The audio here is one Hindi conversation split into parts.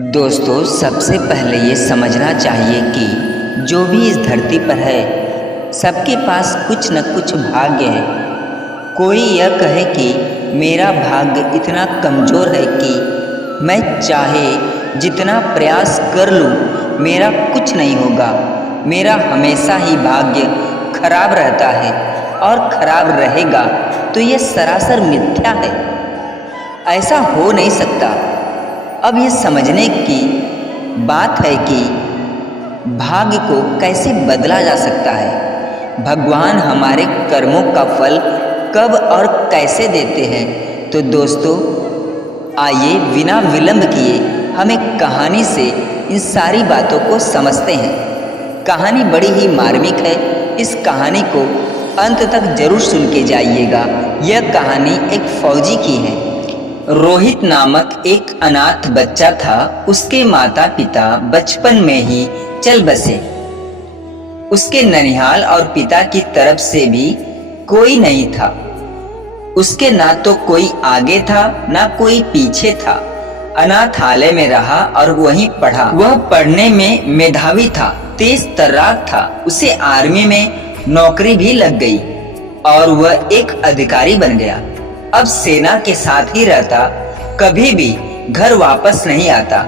दोस्तों, सबसे पहले ये समझना चाहिए कि जो भी इस धरती पर है, सबके पास कुछ न कुछ भाग्य है। कोई यह कहे कि मेरा भाग्य इतना कमज़ोर है कि मैं चाहे जितना प्रयास कर लूँ, मेरा कुछ नहीं होगा। मेरा हमेशा ही भाग्य खराब रहता है और खराब रहेगा, तो ये सरासर मिथ्या है। ऐसा हो नहीं सकता। अब ये समझने की बात है कि भाग्य को कैसे बदला जा सकता है। भगवान हमारे कर्मों का फल कब और कैसे देते हैं। तो दोस्तों, आइए बिना विलंब किए हम एक कहानी से इन सारी बातों को समझते हैं। कहानी बड़ी ही मार्मिक है। इस कहानी को अंत तक जरूर सुन के जाइएगा। यह कहानी एक फौजी की है। रोहित नामक एक अनाथ बच्चा था। उसके माता पिता बचपन में ही चल बसे। उसके ननिहाल और पिता की तरफ से भी कोई नहीं था। उसके ना तो कोई आगे था ना कोई पीछे था। अनाथालय में रहा और वहीं पढ़ा। वह पढ़ने में मेधावी था, तेज तर्राक था। उसे आर्मी में नौकरी भी लग गई और वह एक अधिकारी बन गया। अब सेना के साथ ही रहता, कभी भी घर वापस नहीं आता,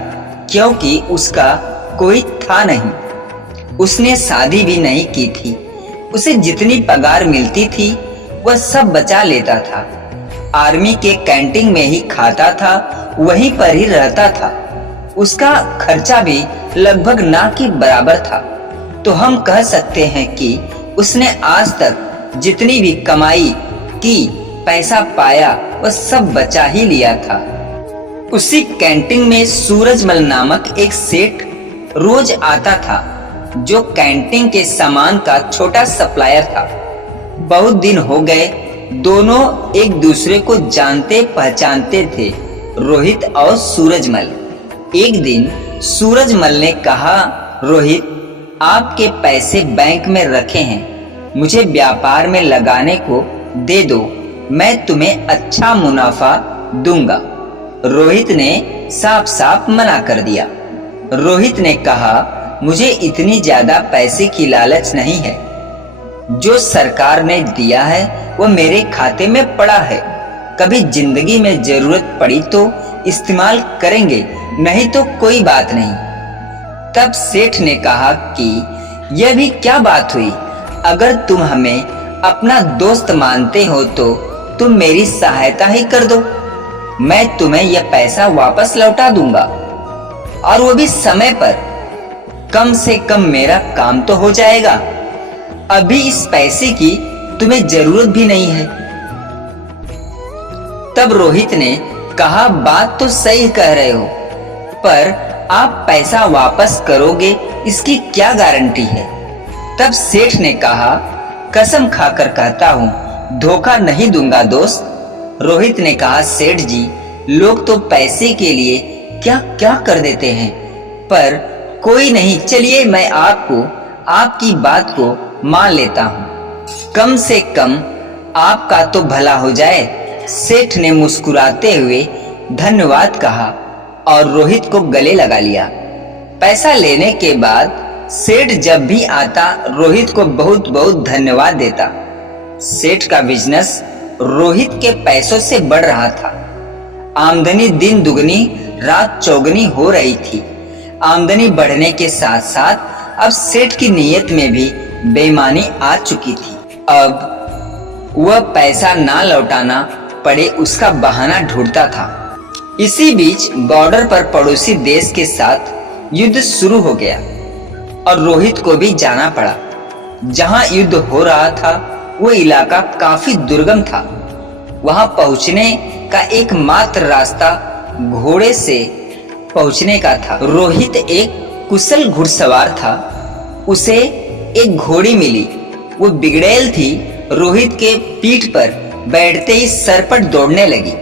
क्योंकि उसका कोई था नहीं। उसने शादी भी नहीं की थी। उसे जितनी पगार मिलती थी वह सब बचा लेता था। आर्मी के कैंटीन में ही खाता था, वहीं पर ही रहता था। उसका खर्चा भी लगभग ना के बराबर था। तो हम कह सकते हैं कि उसने आज तक जितनी भी कमाई की, पैसा पाया, वह सब बचा ही लिया था। उसी कैंटीन में सूरजमल नामक एक सेठ रोज आता था, जो कैंटीन के सामान का छोटा सप्लायर था। बहुत दिन हो गए, दोनों एक दूसरे को जानते पहचानते थे, रोहित और सूरजमल। एक दिन सूरजमल ने कहा, रोहित, आपके पैसे बैंक में रखे हैं, मुझे व्यापार में लगाने को दे दो, मैं तुम्हें अच्छा मुनाफा दूंगा। रोहित ने साफ साफ मना कर दिया। रोहित ने कहा, मुझे इतनी ज्यादा पैसे की लालच नहीं है। जो सरकार ने दिया है वो मेरे खाते में पड़ा है। कभी जिंदगी में जरूरत पड़ी तो इस्तेमाल करेंगे, नहीं तो कोई बात नहीं। तब सेठ ने कहा कि यह भी क्या बात हुई। अगर तुम हमें अपना दोस्त मानते हो तो तुम मेरी सहायता ही कर दो। मैं तुम्हें यह पैसा वापस लौटा दूंगा, और वो भी समय पर। कम से कम मेरा काम तो हो जाएगा। अभी इस पैसे की तुम्हें जरूरत भी नहीं है। तब रोहित ने कहा, बात तो सही कह रहे हो, पर आप पैसा वापस करोगे इसकी क्या गारंटी है। तब सेठ ने कहा, कसम खाकर कहता हूँ, धोखा नहीं दूंगा दोस्त। रोहित ने कहा, सेठ जी, लोग तो पैसे के लिए क्या क्या कर देते हैं, पर कोई नहीं, चलिए मैं आपकी बात को मान लेता हूँ। कम से कम आपका तो भला हो जाए। सेठ ने मुस्कुराते हुए धन्यवाद कहा और रोहित को गले लगा लिया। पैसा लेने के बाद सेठ जब भी आता, रोहित को बहुत बहुत धन्यवाद देता। सेठ का बिजनेस रोहित के पैसों से बढ़ रहा था। आमदनी दिन दुगनी रात चौगनी हो रही थी। आमदनी बढ़ने के साथ साथ अब सेठ की नीयत में भी बेईमानी आ चुकी थी। अब वह पैसा ना लौटाना पड़े उसका बहाना ढूंढता था। इसी बीच बॉर्डर पर पड़ोसी देश के साथ युद्ध शुरू हो गया और रोहित को भी जाना पड़ा। जहां युद्ध हो रहा था वो इलाका काफी दुर्गम था। वहां पहुंचने का एकमात्र रास्ता घोड़े से पहुंचने का था। रोहित एक कुशल घुड़सवार था। उसे एक घोड़ी मिली। वो बिगड़ैल थी। रोहित के पीठ पर बैठते ही सरपट दौड़ने लगी।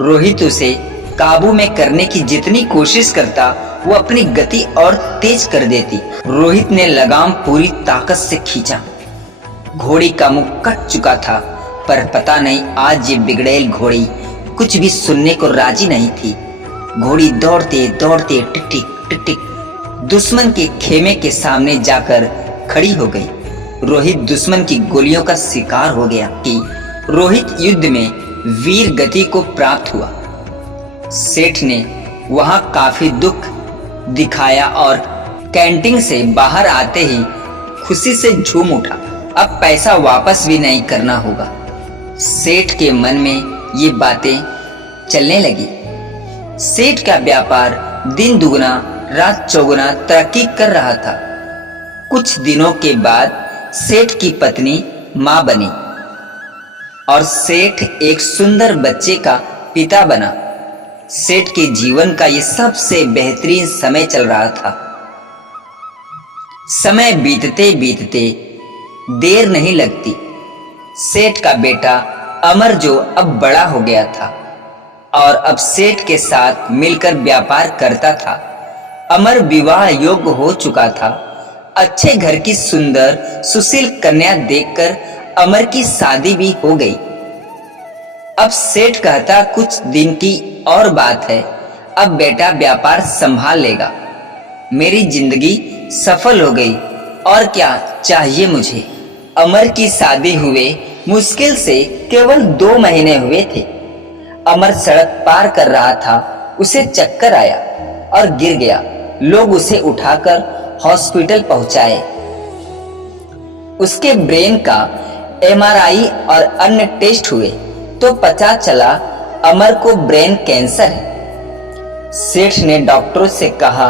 रोहित उसे काबू में करने की जितनी कोशिश करता, वो अपनी गति और तेज कर देती। रोहित ने लगाम पूरी ताकत से खींचा। घोड़ी का मुंह कट चुका था, पर पता नहीं आज ये बिगड़ैल घोड़ी कुछ भी सुनने को राजी नहीं थी। घोड़ी दौड़ते दौड़ते टिटिक टिटिक दुश्मन के खेमे के सामने जाकर खड़ी हो गई। रोहित दुश्मन की गोलियों का शिकार हो गया कि रोहित युद्ध में वीर गति को प्राप्त हुआ। सेठ ने वहां काफी दुख दिखाया और कैंटीन से बाहर आते ही खुशी से झूम उठा। अब पैसा वापस भी नहीं करना होगा। सेठ के मन में ये बातें चलने लगी। सेठ का व्यापार दिन दुगना रात चौगुना तरक्की कर रहा था। कुछ दिनों के बाद सेठ की पत्नी मां बनी और सेठ एक सुंदर बच्चे का पिता बना। सेठ के जीवन का ये सबसे बेहतरीन समय चल रहा था। समय बीतते बीतते देर नहीं लगती। सेठ का बेटा अमर जो अब बड़ा हो गया था और अब सेठ के साथ मिलकर व्यापार करता था। अमर विवाह योग्य हो चुका था। अच्छे घर की सुंदर सुशील कन्या देखकर अमर की शादी भी हो गई। अब सेठ कहता कुछ दिन की और बात है, अब बेटा व्यापार संभाल लेगा। मेरी जिंदगी सफल हो गई और क्या चाहिए मुझे। अमर की शादी हुए मुश्किल से केवल 2 महीने हुए थे। अमर सड़क पार कर रहा था, उसे चक्कर आया और गिर गया। लोग उसे उठाकर हॉस्पिटल पहुंचाए। उसके ब्रेन का MRI और अन्य टेस्ट हुए तो पता चला अमर को ब्रेन कैंसर है। सेठ ने डॉक्टरों से कहा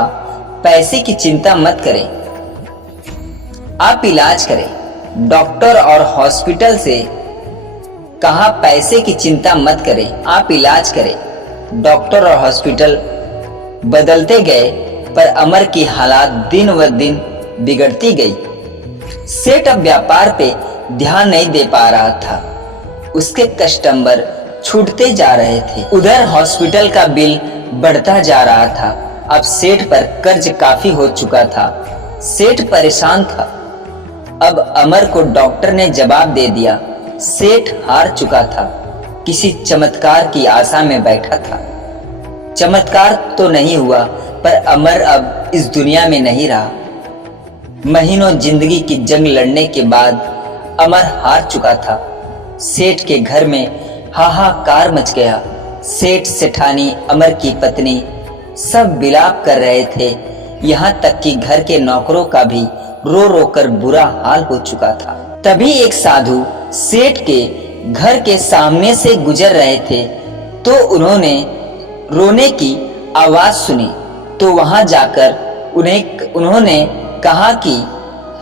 पैसे की चिंता मत करें, आप इलाज करें। डॉक्टर और हॉस्पिटल से कहा पैसे की चिंता मत करें, आप इलाज करें। डॉक्टर और हॉस्पिटल बदलते गए पर अमर की हालात दिन व दिन बिगड़ती गई। सेठ अब व्यापार पे ध्यान नहीं दे पा रहा था। उसके कस्टमर छूटते जा रहे थे। उधर हॉस्पिटल का बिल बढ़ता जा रहा था। अब सेठ पर कर्ज काफी हो चुका था। सेठ परेशान था। अब अमर को डॉक्टर ने जवाब दे दिया। सेठ हार चुका था। किसी चमत्कार की आशा में बैठा था। चमत्कार तो नहीं हुआ पर अमर अब इस दुनिया में नहीं रहा। महीनों जिंदगी की जंग लड़ने के बाद अमर हार चुका था। सेठ के घर में हाहाकार मच गया। सेठ सेठानी अमर की पत्नी सब विलाप कर रहे थे। यहाँ तक कि घर के नौकरों का भी रो रो कर बुरा हाल हो चुका था। तभी एक साधु सेठ के घर के सामने से गुजर रहे थे तो उन्होंने रोने की आवाज सुनी। तो वहां जाकर उन्होंने कहा कि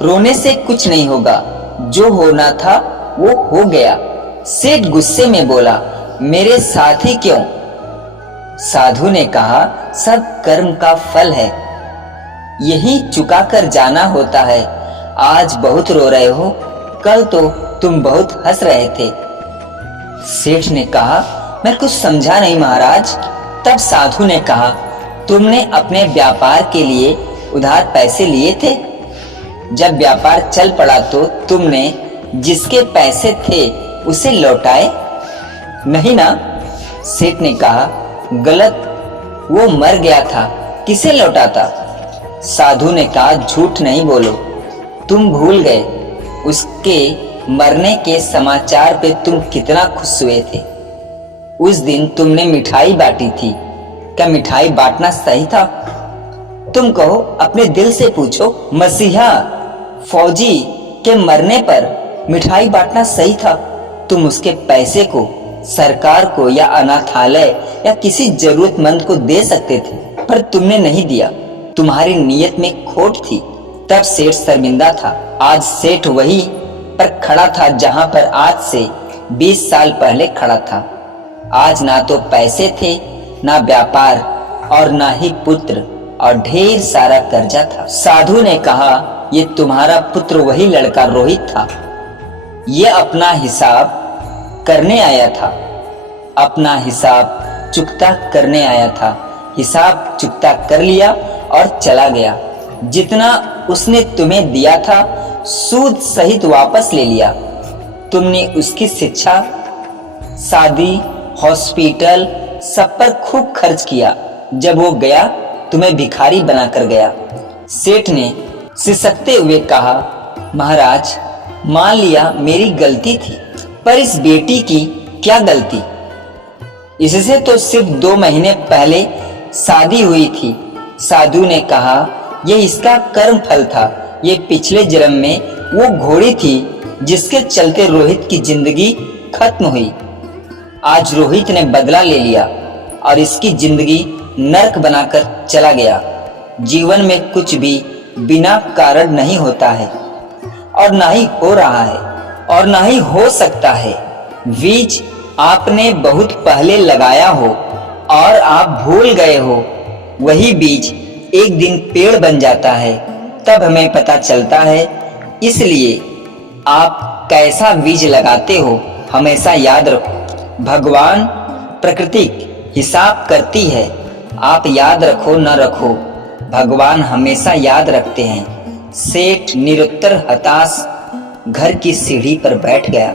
रोने से कुछ नहीं होगा, जो होना था वो हो गया। सेठ गुस्से में बोला, मेरे साथ ही क्यों? साधु ने कहा, सब कर्म का फल है, यही चुका कर जाना होता है। आज बहुत रो रहे हो, कल तो तुम बहुत हंस रहे थे। सेठ ने कहा, मैं कुछ समझा नहीं महाराज। तब साधु ने कहा, तुमने अपने व्यापार के लिए उधार पैसे लिए थे? जब व्यापार चल पड़ा तो तुमने जिसके पैसे थे उसे लौटाए नहीं ना? सेठ ने कहा, गलत, वो मर गया था, किसे लौटाता? साधु ने कहा, झूठ नहीं बोलो, तुम भूल गए उसके मरने के समाचार पे तुम कितना खुश हुए थे। उस दिन तुमने मिठाई बांटी थी। क्या मिठाई बांटना सही था? तुम कहो, अपने दिल से पूछो, मसीहा फौजी के मरने पर मिठाई बांटना सही था? तुम उसके पैसे को सरकार को या अनाथालय या किसी जरूरतमंद को दे सकते थे, पर तुमने नहीं दिया। तुम्हारी नीयत में खोट थी। तब सेठ शर्मिंदा था। आज सेठ वही पर खड़ा था जहां पर आज से 20 साल पहले खड़ा था। आज ना तो पैसे थे, ना व्यापार और ना ही पुत्र, और ढेर सारा कर्जा था। साधु ने कहा, ये तुम्हारा पुत्र वही लड़का रोहित था। ये अपना हिसाब करने आया था, अपना हिसाब चुकता करने आया था। हिसाब चुकता कर लिया और चला गया। जितना उसने तुम्हें दिया था सूद सहित वापस ले लिया। तुमने उसकी शिक्षा, शादी, हॉस्पिटल सब पर खूब खर्च किया। जब वो गया तुम्हें भिखारी बनाकर गया। सेठ ने सिसकते हुए कहा, महाराज मान लिया मेरी गलती थी, पर इस बेटी की क्या गलती? इससे तो सिर्फ 2 महीने पहले शादी हुई थी। साधु ने कहा, यह इसका कर्म फल था। ये पिछले जन्म में वो घोड़ी थी जिसके चलते रोहित की जिंदगी खत्म हुई। आज रोहित ने बदला ले लिया और इसकी जिंदगी नरक बनाकर चला गया। जीवन में कुछ भी बिना कारण नहीं होता है और ना ही हो रहा है और ना ही हो सकता है। बीज आपने बहुत पहले लगाया हो और आप भूल गए हो, वही बीज एक दिन पेड़ बन जाता है, तब हमें पता चलता है। इसलिए आप कैसा बीज लगाते हो हमेशा याद रखो। भगवान प्रकृति हिसाब करती है, आप याद रखो न रखो, भगवान हमेशा याद रखते हैं। सेठ निरुत्तर हताश घर की सीढ़ी पर बैठ गया।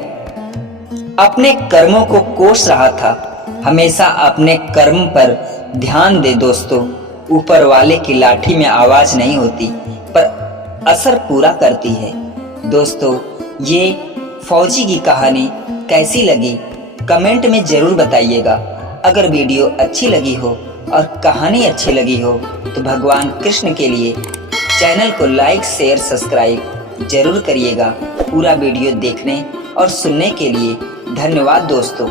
अपने कर्मों को कोस रहा था। हमेशा अपने कर्म पर ध्यान दे दोस्तों। ऊपर वाले की लाठी में आवाज नहीं होती, पर असर पूरा करती है। दोस्तों, ये फौजी की कहानी कैसी लगी कमेंट में जरूर बताइएगा। अगर वीडियो अच्छी लगी हो और कहानी अच्छी लगी हो तो भगवान कृष्ण के लिए चैनल को लाइक शेयर सब्सक्राइब जरूर करिएगा। पूरा वीडियो देखने और सुनने के लिए धन्यवाद दोस्तों।